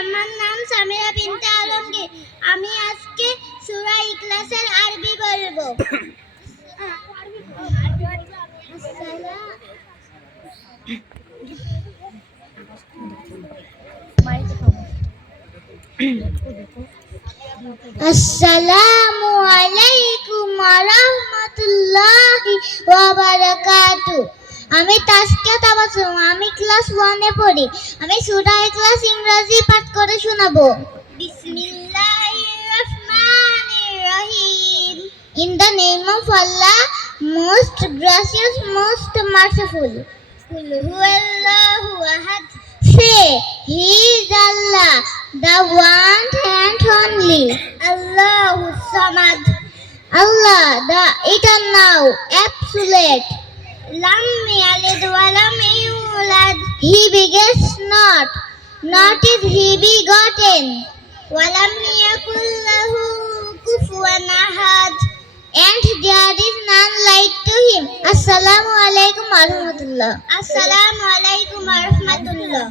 আমার নাম সামিরা বিনতে আলমগীর। আমি আজকে সূরা ইখলাসের আরবি বলবো। আসসালামু আলাইকুম ওয়া রাহমাতুল্লাহি ওয়া বারাকাতুহু। আমি তাসকিয়া তাবাসসুম। আমি ক্লাস 1 এ পড়ি। আমি সূরা ইখলাস ইংরেজি পাঠ করে শোনাবো। বিসমিল্লাহির রহমানির রহিম। In the name of Allah, most gracious, most merciful. Qul huwallahu ahad. Say, He is Allah, the one and only. Allahu Samad. Allah, the eternal, absolute. Lam yalid wa lam yulad. He begets not, not is he begotten. Wa lam yakul lahu kufuwan ahad. And there is none like to him. Assalamu alaikum wa rahmatullah. Assalamu alaikum wa rahmatullah.